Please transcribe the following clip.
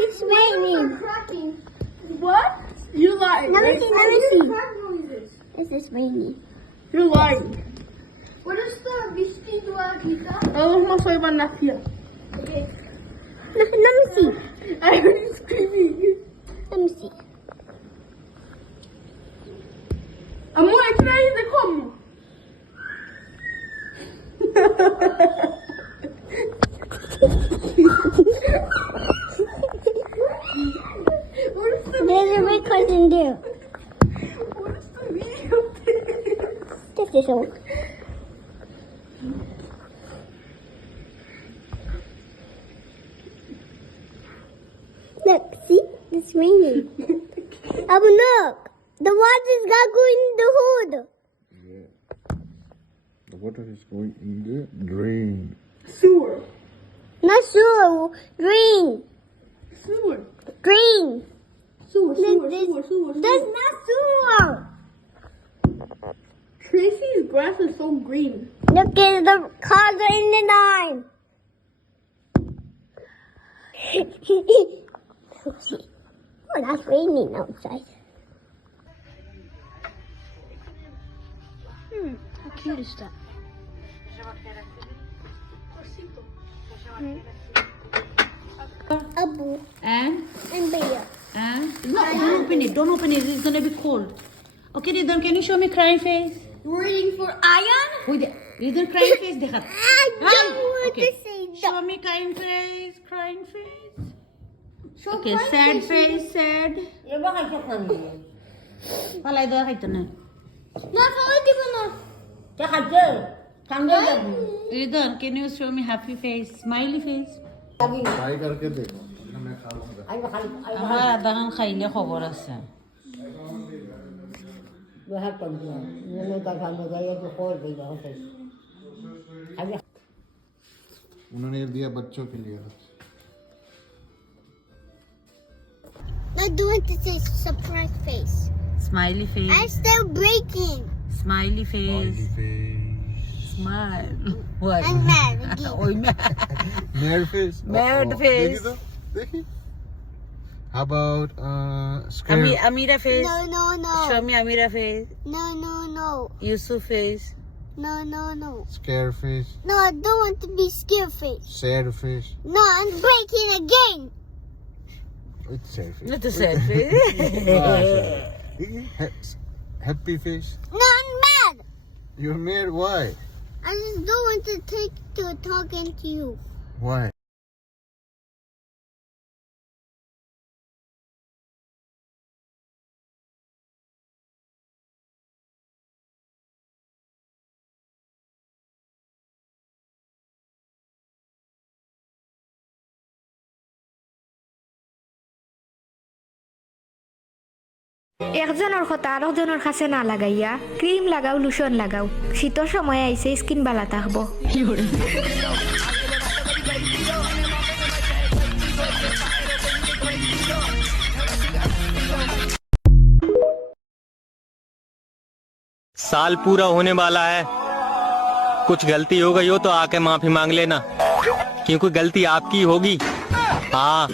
It's raining. What? You lying. Let me right? see, let me see. Crack noises. This is raining. You're lying. What is the vestido aqui, tá? Vamos mostrar uma na fia. Okay. Let me see. I heard you screaming. Let me see. Amor, é que não é como? There's a red curtain there. What is the video? Take this out. Look, see? It's raining. Look! The water's got going in the hood. Yeah. The water is going in the drain. Sewer. Not sure. Green. Sewer. Green. Sewer, sewer, This- sewer, sewer, That's sewer. not sewer. Tracy's grass is so green. Look at the cars are in the line. Oh, that's raining outside. How cute is that? Abu And Baya. no, don't open it. Don't open it. It's gonna be cold. Okay, Ridhan, can you show me crying face? Waiting for Ayan? Wait, Ridhan, crying face. देखा. I don't want Okay. to say that. Show me crying face. Crying face. Show Okay, crying sad face. face. Sad. Palay do kahit na. Nakakawati ko na. Ridhan, can you show me happy face? Smiley face. Try करके देखो मैं खा लूंगा আমার আদান খাইলে খবর আছে उन्होंने दिया बच्चों के लिए I don't want to say surprise face. Smiley face. I'm still breaking. Smiley face. Smile. What? I'm mad again. Oy, mad. Mad face. Mad face. देखी तो देखी. How about scare? Amira face. No, no, Show no. me Amira face. No, no, no. Yusuf face. No, no, no. Scare face. No, I don't want to be scared face. Sad face. No, I'm breaking again. It's sad face. Not a sad face. Happy face. No, I'm mad. You're mad. Why? I just don't want to take to talking to you. Why? একজনের কথা আরেকজনের কাছে না লাগাইয়া cream লাগাও lotion লাগাও শীতের সময় আইছে স্কিন বালা থাকবো साल पूरा होने वाला है कुछ गलती हो गई हो तो आके माफी मांग लेना क्योंकि गलती आपकी होगी हाँ